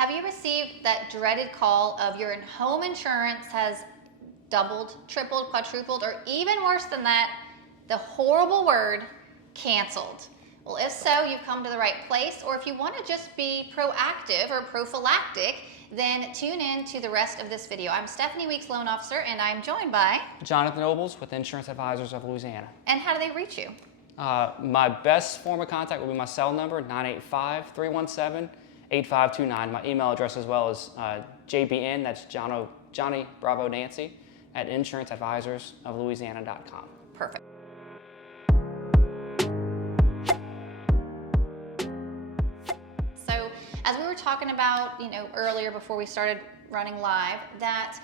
Have you received that dreaded call of your home insurance has doubled, tripled, quadrupled, or even worse than that, the horrible word canceled? Well, if so, you've come to the right place. Or if you want to just be proactive or prophylactic, then tune in to the rest of this video. I'm Stephanie Weeks, loan officer, and I'm joined by Johnathan Nobles with Insurance Advisors of Louisiana. And how do they reach you? My best form of contact will be my cell number, 985-317-8529. My email address as well is JBN, that's Johnny Bravo Nancy, at insuranceadvisorsoflouisiana.com. Perfect. So as we were talking about, earlier before we started running live, that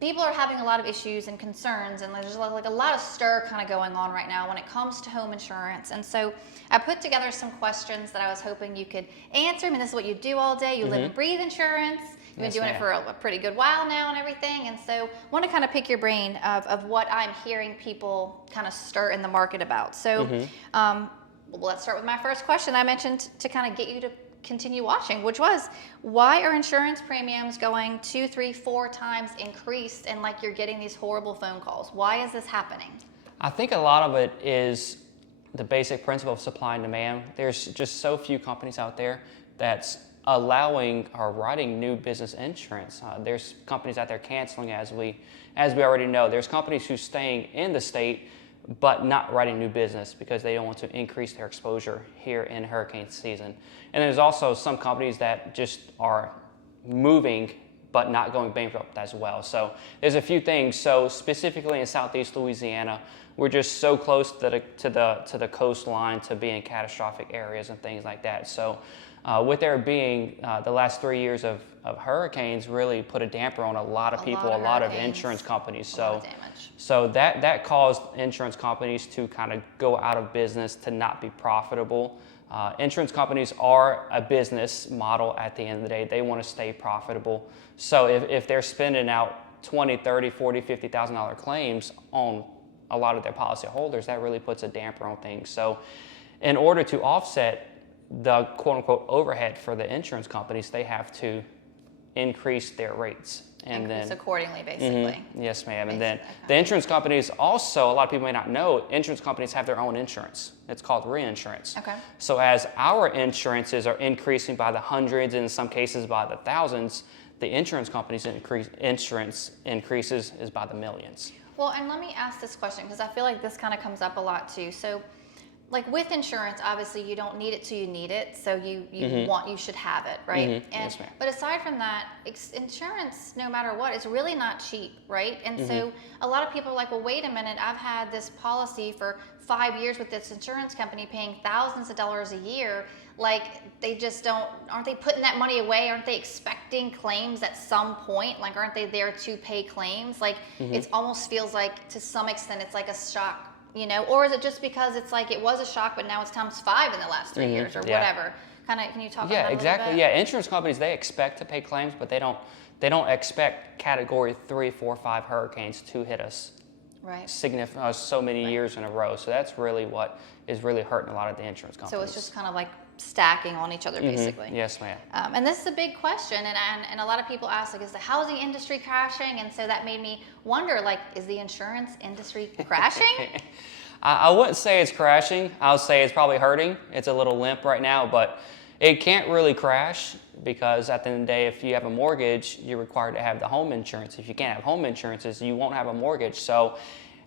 people are having a lot of issues and concerns, and there's like a lot of stir kind of going on right now when it comes to home insurance. And so I put together some questions that I was hoping you could answer. I mean, this is what you do all day. You live and breathe insurance. You've been doing it for a pretty good while now and everything. And so I want to kind of pick your brain of what I'm hearing people kind of stir in the market about. So let's start with my first question I mentioned to kind of get you to continue watching, which was, why are insurance premiums going 2, 3, 4 times increased, and like you're getting these horrible phone calls? Why is this happening? I think a lot of it is the basic principle of supply and demand. There's just so few companies out there that's allowing or writing new business insurance. There's companies out there canceling, as we already know. There's companies who's staying in the state but not writing new business because they don't want to increase their exposure here in hurricane season. And there's also some companies that just are moving but not going bankrupt as well. So there's a few things. So specifically in Southeast Louisiana, we're just so close to the coastline to be in catastrophic areas and things like that. So with there being the last 3 years of hurricanes really put a damper on a lot of people, a lot of insurance companies. So that caused insurance companies to kind of go out of business, to not be profitable. Insurance companies are a business model at the end of the day. They want to stay profitable. So if they're spending out $20, $30, $40, $50,000 claims on a lot of their policy holders, that really puts a damper on things. So in order to offset the quote-unquote overhead for the insurance companies, they have to increase their rates. And increase then accordingly, basically. Yes, ma'am. And then the insurance companies also, a lot of people may not know, insurance companies have their own insurance. It's called reinsurance. Okay. So as our insurances are increasing by the hundreds, and in some cases by the thousands, the insurance companies' insurance increases is by the millions. Well, and let me ask this question, because I feel like this kind of comes up a lot too. So like with insurance, obviously you don't need it till you need it, so you should have it, right? Yes, ma'am. But aside from that, insurance, no matter what, is really not cheap, right? And so a lot of people are like, well, wait a minute, I've had this policy for 5 years with this insurance company paying thousands of dollars a year. Like, they just aren't they putting that money away? Aren't they expecting claims at some point? Like, aren't they there to pay claims? Like, it almost feels like, to some extent, it's like a shock. Or is it just because it's like it was a shock, but now it's times 5 in the last 3 years, or whatever? Kind of, can you talk about that a little bit? Yeah, insurance companies, they expect to pay claims, but they don't expect category 3, 4, 5 hurricanes to hit us so many years in a row. So that's really what is really hurting a lot of the insurance companies. So it's just kind of like stacking on each other, basically. Yes, ma'am. And this is a big question, and a lot of people ask, like, is the housing industry crashing? And so that made me wonder, like, is the insurance industry crashing? I wouldn't say it's crashing. I would say it's probably hurting. It's a little limp right now, but it can't really crash because at the end of the day, if you have a mortgage, you're required to have the home insurance. If you can't have home insurances, you won't have a mortgage. So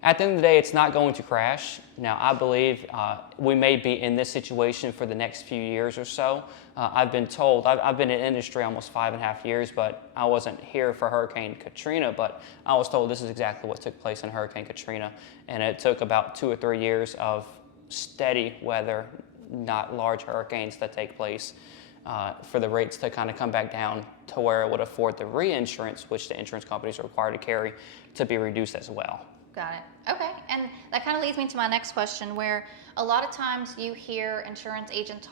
at the end of the day, it's not going to crash. Now, I believe we may be in this situation for the next few years or so. I've been told, I've been in industry almost 5.5 years, but I wasn't here for Hurricane Katrina, but I was told this is exactly what took place in Hurricane Katrina. And it took about 2 or 3 years of steady weather, not large hurricanes that take place, for the rates to kind of come back down to where it would afford the reinsurance, which the insurance companies are required to carry, to be reduced as well. Got it. Okay. And that kind of leads me to my next question, where a lot of times you hear insurance agents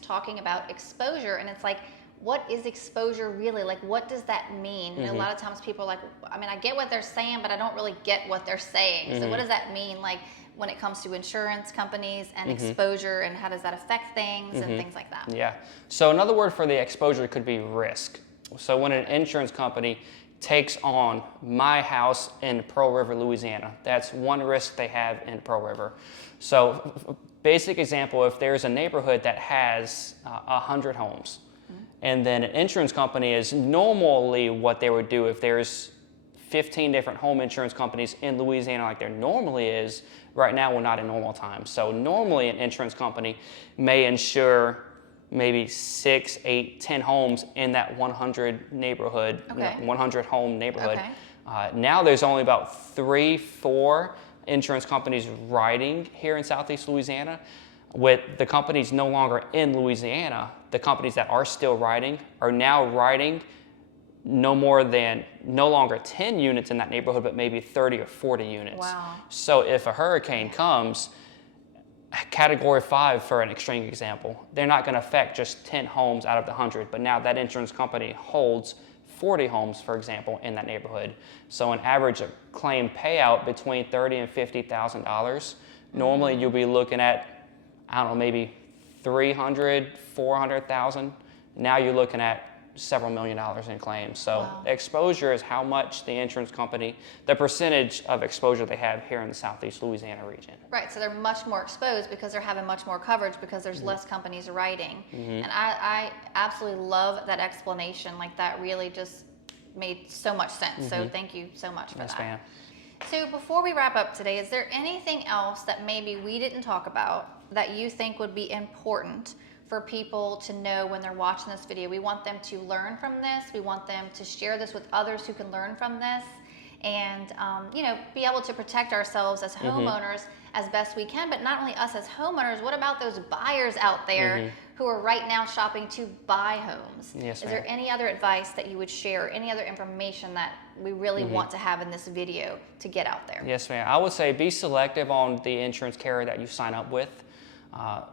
talking about exposure, and it's like, what is exposure really? Like, what does that mean? And a lot of times people are like, I mean, I get what they're saying, but I don't really get what they're saying. So what does that mean? Like, when it comes to insurance companies and exposure, and how does that affect things and things like that. Yeah. So another word for the exposure could be risk. So when an insurance company takes on my house in Pearl River, Louisiana, that's one risk they have in Pearl River. So basic example, if there's a neighborhood that has 100 homes, and then an insurance company is normally what they would do if there's 15 different home insurance companies in Louisiana like there normally is. Right now, we're not in normal times. So normally an insurance company may insure maybe 6, 8, 10 homes in that 100 neighborhood, 100 home neighborhood. Now there's only about 3, 4 insurance companies writing here in Southeast Louisiana. With the companies no longer in Louisiana, the companies that are still writing are now writing no longer 10 units in that neighborhood, but maybe 30 or 40 units. Wow. So if a hurricane comes, Category 5 for an extreme example, they're not going to affect just 10 homes out of the 100, but now that insurance company holds 40 homes, for example, in that neighborhood. So an average claim payout between $30,000 and $50,000. Normally you'll be looking at, I don't know, maybe 300, 400,000. Now you're looking at several $1 million in claims. So exposure is how much the insurance company, the percentage of exposure they have here in the Southeast Louisiana region. Right, so they're much more exposed because they're having much more coverage because there's less companies writing. And I absolutely love that explanation. Like, that really just made so much sense. So thank you so much for that. Yes, ma'am. So before we wrap up today, is there anything else that maybe we didn't talk about that you think would be important for people to know when they're watching this video? We want them to learn from this. We want them to share this with others who can learn from this, and be able to protect ourselves as homeowners as best we can. But not only us as homeowners, what about those buyers out there who are right now shopping to buy homes? Yes, Is there any other advice that you would share, any other information that we really want to have in this video to get out there? Yes, ma'am. I would say be selective on the insurance carrier that you sign up with.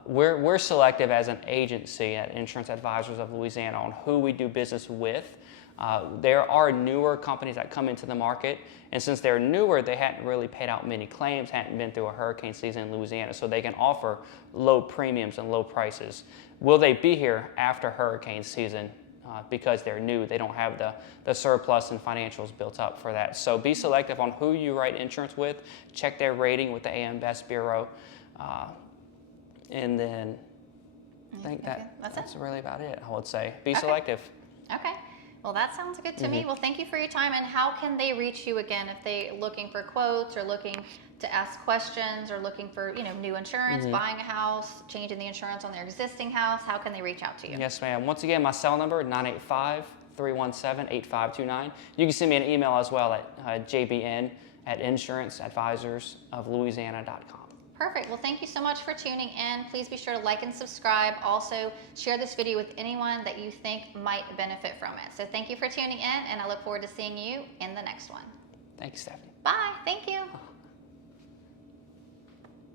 We're selective as an agency at Insurance Advisors of Louisiana on who we do business with. There are newer companies that come into the market, and since they're newer, they hadn't really paid out many claims, hadn't been through a hurricane season in Louisiana, so they can offer low premiums and low prices. Will they be here after hurricane season? Because they're new, they don't have the surplus and financials built up for that. So be selective on who you write insurance with. Check their rating with the AM Best Bureau. And then I think that's really about it, I would say. Be selective. Okay. Well, that sounds good to me. Well, thank you for your time. And how can they reach you again if they're looking for quotes or looking to ask questions or looking for new insurance, buying a house, changing the insurance on their existing house? How can they reach out to you? Yes, ma'am. Once again, my cell number, 985-317-8529. You can send me an email as well at jbn@insuranceadvisorsoflouisiana.com. Perfect. Well, thank you so much for tuning in. Please be sure to like and subscribe. Also, share this video with anyone that you think might benefit from it. So thank you for tuning in, and I look forward to seeing you in the next one. Thank you, Stephanie. Bye. Thank you.